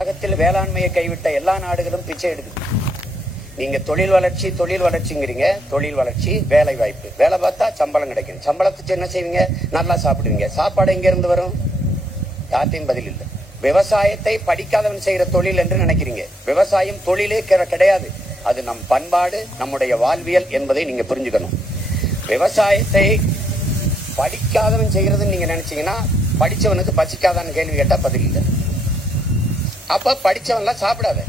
உலகத்தில் வேளாண்மையை கைவிட்ட எல்லா நாடுகளும் பிச்சை எடுக்குது. நீங்க தொழில் வளர்ச்சிங்கிறீங்க. தொழில் வளர்ச்சி, வேலை வாய்ப்பு, வேலை பார்த்தா சம்பளம் கிடைக்கும். சம்பளத்துக்கு என்ன செய்வீங்க? நல்லா சாப்பிடுவீங்க. சாப்பாடு எங்க இருந்து வரும்? யார்ட்டையும் பதில் இல்லை. விவசாயத்தை படிக்காதவன் செய்யற தொழில் என்று நினைக்கிறீங்க. விவசாயம் தொழிலே கிடையாது. அது நம் பண்பாடு, நம்முடைய வாழ்வியல் என்பதை நீங்க புரிஞ்சுக்கணும். விவசாயத்தை படிக்காதவன் செய்யறதுன்னு நீங்க நினைச்சீங்கன்னா படிச்சவனுக்கு பசிக்காதான்னு கேள்வி கேட்டா பதில் இல்லை. அப்ப படிச்சவன்லாம் சாப்பிடாத.